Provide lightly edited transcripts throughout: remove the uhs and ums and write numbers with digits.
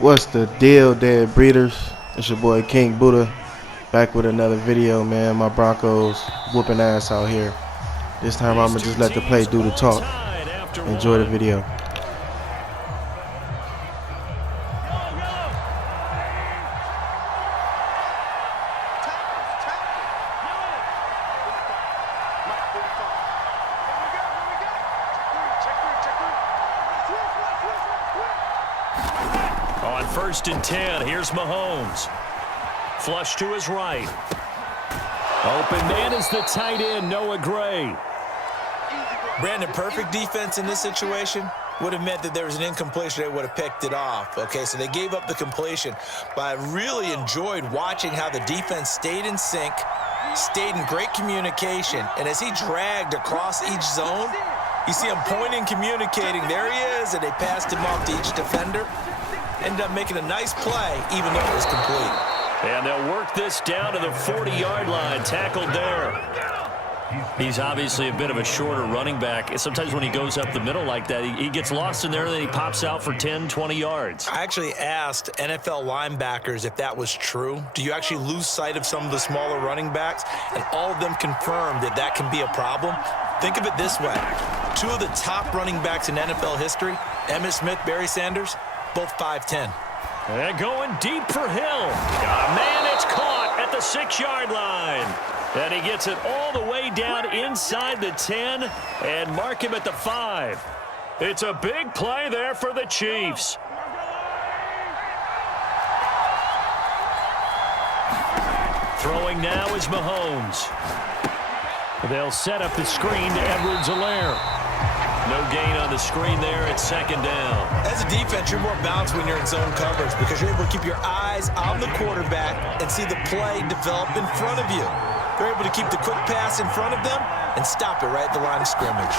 What's the deal, dead breeders? It's your boy King Buddha, back with another video, man. My Broncos whooping ass out here. This time I'm gonna just let the play do the talk. Enjoy the video. On 1st and 10, here's Mahomes. Flush to his right. Open man is the tight end, Noah Gray. Brandon, perfect defense in this situation would have meant that there was an incompletion. They would have picked it off. Okay, so they gave up the completion. But I really enjoyed watching how the defense stayed in sync, stayed in great communication. And as he dragged across each zone, you see him pointing, communicating. There he is, and they passed him off to each defender. Ended up making a nice play, even though it was complete. And they'll work this down to the 40-yard line. Tackled there. He's obviously a bit of a shorter running back. Sometimes when he goes up the middle like that, he gets lost in there, and then he pops out for 10, 20 yards. I actually asked NFL linebackers if that was true. Do you actually lose sight of some of the smaller running backs? And all of them confirmed that that can be a problem. Think of it this way. Two of the top running backs in NFL history, Emmitt Smith, Barry Sanders, both 5'10". And going deep for Hill. Man, it's caught at the 6-yard line. And he gets it all the way down inside the 10 and mark him at the 5. It's a big play there for the Chiefs. Throwing now is Mahomes. They'll set up the screen to Edwards-Helaire. No gain on the screen there at 2nd down. As a defense, you're more balanced when you're in zone coverage because you're able to keep your eyes on the quarterback and see the play develop in front of you. They're able to keep the quick pass in front of them and stop it right at the line of scrimmage.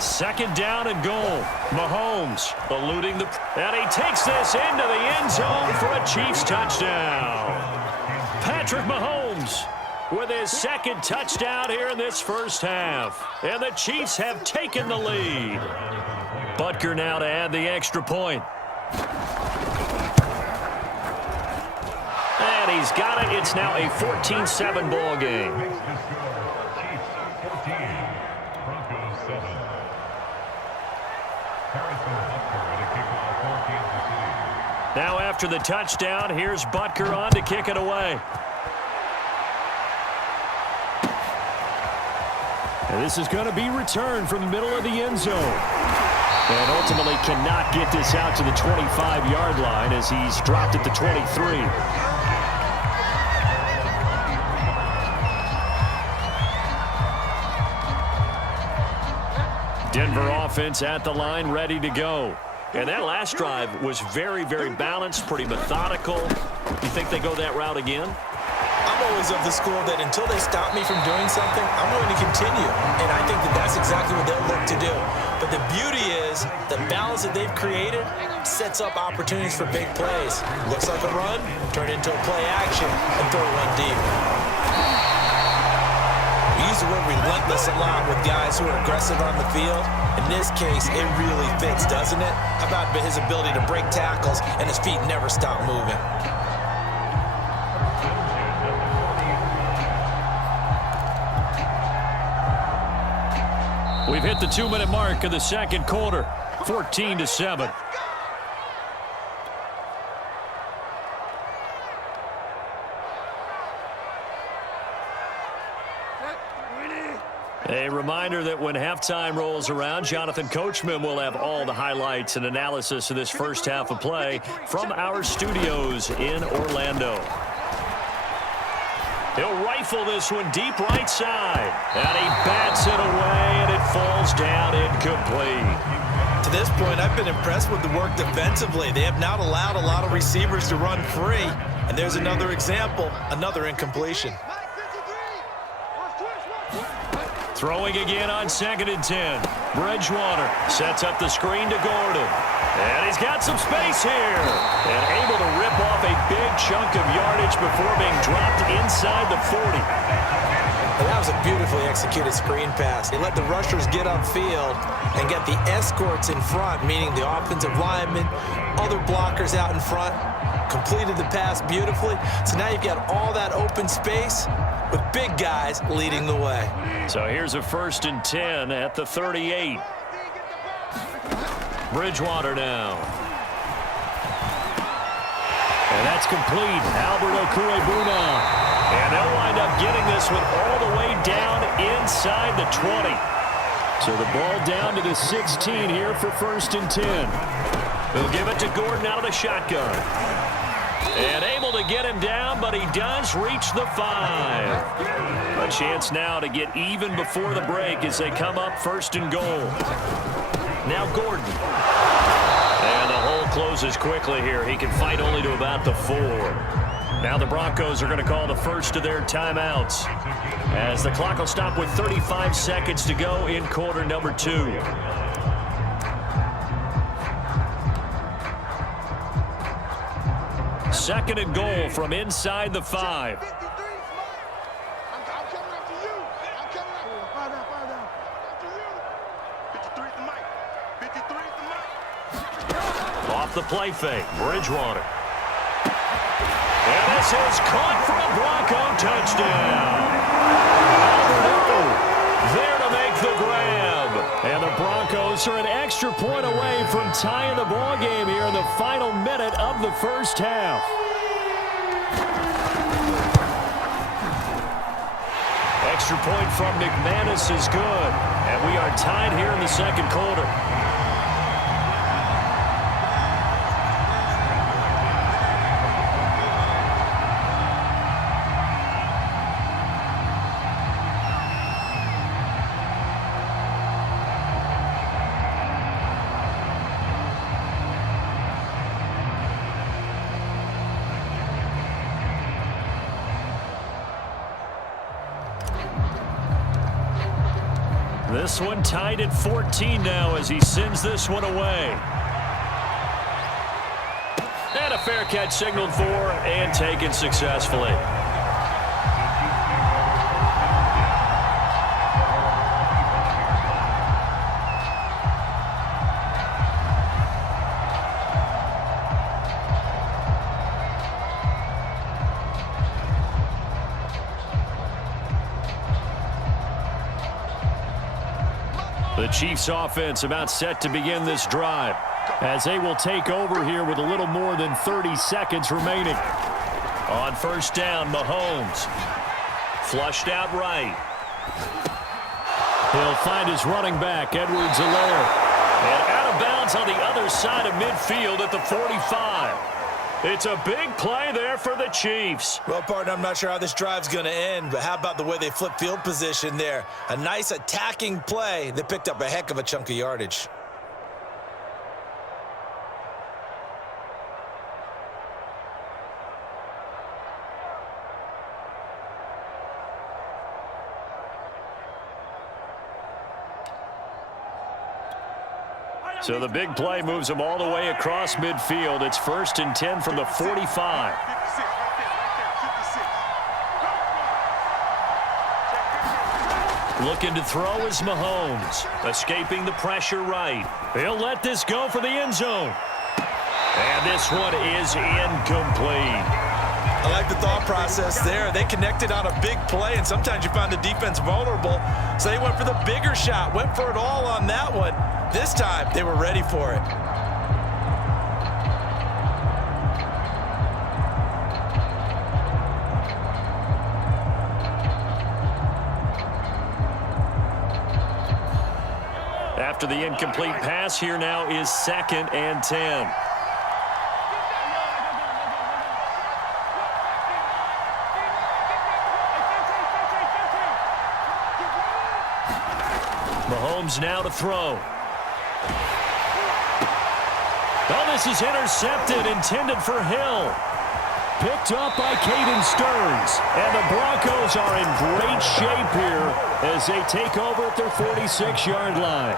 2nd down and goal. Mahomes eluding the... And he takes this into the end zone for a Chiefs touchdown. Patrick Mahomes with his 2nd touchdown here in this first half. And the Chiefs have taken the lead. Butker now to add the extra point. And he's got it. It's now a 14-7 ball game. Now after the touchdown, here's Butker on to kick it away. And this is going to be returned from the middle of the end zone. And ultimately cannot get this out to the 25-yard line as he's dropped at the 23. Denver offense at the line, ready to go. And that last drive was very, very balanced, pretty methodical. You think they go that route again? I'm always of the school that until they stop me from doing something, I'm going to continue. And I think that that's exactly what they'll look to do. But the beauty is the balance that they've created sets up opportunities for big plays. Looks like a run, turn it into a play action, and throw one deep. We use the word relentless a lot with guys who are aggressive on the field. In this case, it really fits, doesn't it? How about his ability to break tackles and his feet never stop moving? We've hit the 2-minute mark of the 2nd quarter, 14-7. A reminder that when halftime rolls around, Jonathan Coachman will have all the highlights and analysis of this first half of play from our studios in Orlando. He'll rifle this one deep right side. And he bats it away, and it falls down incomplete. To this point, I've been impressed with the work defensively. They have not allowed a lot of receivers to run free. And there's another example, another incompletion. Throwing again on 2nd and 10. Bridgewater sets up the screen to Gordon. And He's got some space here. And able to rip off a big chunk of yardage before being dropped inside the 40. And that was a beautifully executed screen pass. They let the rushers get upfield and get the escorts in front, meaning the offensive linemen, other blockers out in front, completed the pass beautifully. So now you've got all that open space with big guys leading the way. So here's a 1st and 10 at the 38. Bridgewater now. And that's complete. Albert Okwuegbunam. And they'll wind up getting this one all the way down inside the 20. So the ball down to the 16 here for 1st and 10. They'll give it to Gordon out of the shotgun. And able to get him down, but he does reach the 5. A chance now to get even before the break as they come up 1st and goal. Now Gordon. And the hole closes quickly here. He can fight only to about the 4. Now the Broncos are going to call the first of their timeouts as the clock will stop with 35 seconds to go in quarter number 2. 2nd and goal from inside the 5. Off the play fake, Bridgewater. And this is caught for a Bronco touchdown. Albert there to make the grab. And the Broncos are an extra point away from tying the ball game here in the final minute of the first half. Extra point from McManus is good. And we are tied here in the 2nd quarter. This one tied at 14 now as he sends this one away. And a fair catch signaled for and taken successfully. The Chiefs offense about set to begin this drive as they will take over here with a little more than 30 seconds remaining. On 1st down, Mahomes. Flushed out right. He'll find his running back, Edwards-Helaire. And out of bounds on the other side of midfield at the 45. It's a big play there for the Chiefs. Well, partner, I'm not sure how this drive's going to end, but how about the way they flip field position there? A nice attacking play that picked up a heck of a chunk of yardage. So the big play moves them all the way across midfield. It's 1st and 10 from the 45. Looking to throw is Mahomes. Escaping the pressure right. He'll let this go for the end zone. And this one is incomplete. I like the thought process there. They connected on a big play, and sometimes you find the defense vulnerable. So they went for the bigger shot, went for it all on that one. This time, they were ready for it. After the incomplete pass, here now is 2nd and 10. Mahomes now to throw. Oh, this is intercepted, intended for Hill. Picked up by Caden Stearns. And the Broncos are in great shape here as they take over at their 46-yard line.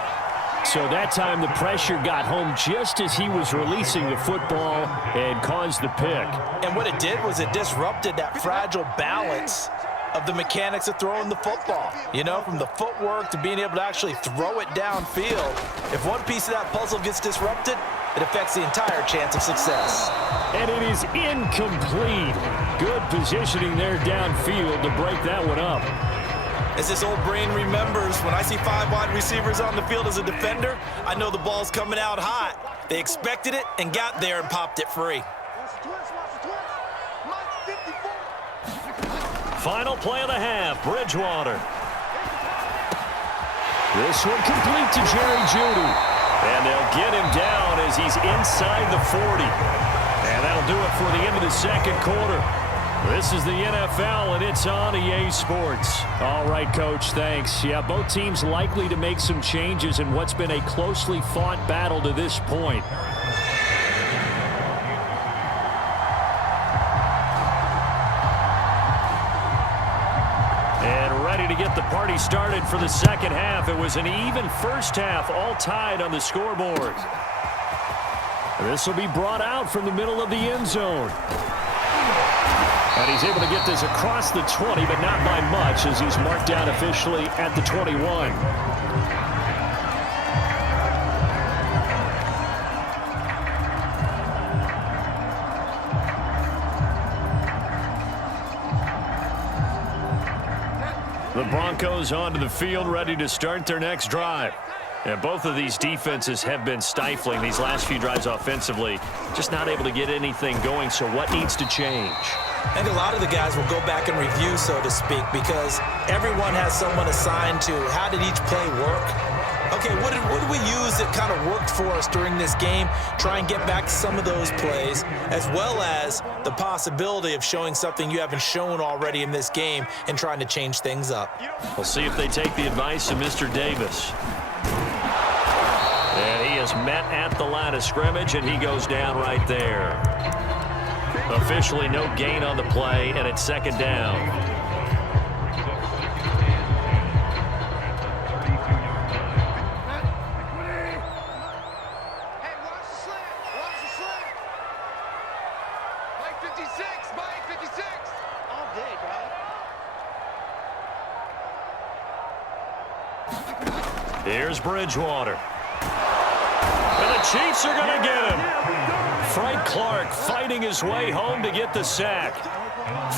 So that time the pressure got home just as he was releasing the football and caused the pick. And what it did was it disrupted that fragile balance of the mechanics of throwing the football. You know, from the footwork to being able to actually throw it downfield. If one piece of that puzzle gets disrupted, it affects the entire chance of success. And it is incomplete. Good positioning there downfield to break that one up. As this old brain remembers, when I see 5 wide receivers on the field as a defender, I know the ball's coming out hot. They expected it and got there and popped it free. Final play of the half, Bridgewater. This one complete to Jerry Jeudy. And they'll get him down as he's inside the 40. And that'll do it for the end of the second quarter. This is the NFL, and it's on EA Sports. All right, Coach, thanks. Yeah, both teams likely to make some changes in what's been a closely fought battle to this point. And ready to get the party started for the second half. It was an even first half, all tied on the scoreboard. This will be brought out from the middle of the end zone. And he's able to get this across the 20, but not by much, as he's marked down officially at the 21. The Broncos onto the field, ready to start their next drive. And both of these defenses have been stifling these last few drives offensively. Just not able to get anything going, so what needs to change? I think a lot of the guys will go back and review, so to speak, because everyone has someone assigned to how did each play work. Okay, what did we use that kind of worked for us during this game? Try and get back to some of those plays, as well as the possibility of showing something you haven't shown already in this game and trying to change things up. We'll see if they take the advice of Mr. Davis. And he is met at the line of scrimmage, and he goes down right there. Officially no gain on the play, and it's second down. Here's Bridgewater. And the Chiefs are going to get him. Frank Clark fighting his way home to get the sack.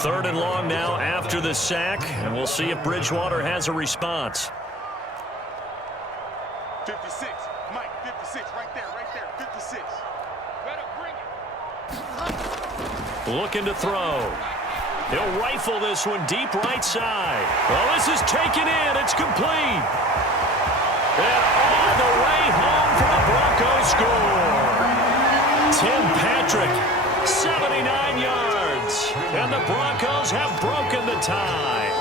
3rd and long now after the sack, and we'll see if Bridgewater has a response. 56, Mike, 56, right there, 56. Better bring it. Looking to throw. He'll rifle this one deep right side. Well, this is taken in. It's complete. And all the way home for the Broncos score. Tim Patrick, 79 yards. And the Broncos have broken the tie.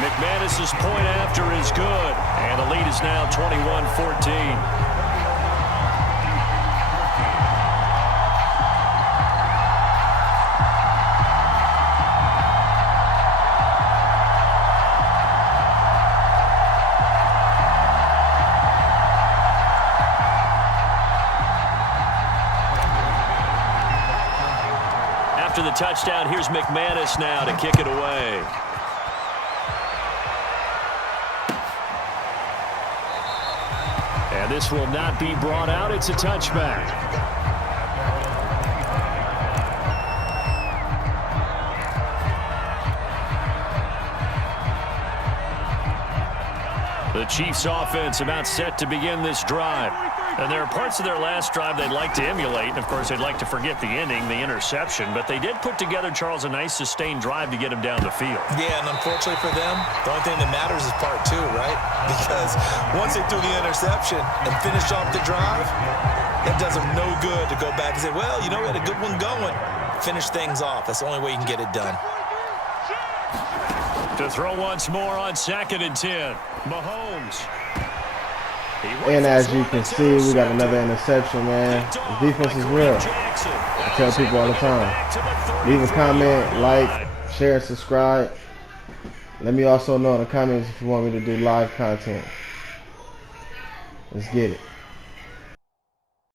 McManus's point after is good, and the lead is now 21-14. After the touchdown, here's McManus now to kick it away. And this will not be brought out. It's a touchback. The Chiefs offense about set to begin this drive. And there are parts of their last drive they'd like to emulate. And, of course, they'd like to forget the ending, the interception. But they did put together, Charles, a nice sustained drive to get him down the field. Yeah, and unfortunately for them, the only thing that matters is part 2, right? Because once they threw the interception and finished off the drive, that does them no good to go back and say, well, you know, we had a good one going. Finish things off. That's the only way you can get it done. To throw once more on 2nd and 10. Mahomes. And as you can see, we got another interception, man. The defense is real. I tell people all the time. Leave a comment, like, share, and subscribe. Let me also know in the comments if you want me to do live content. Let's get it.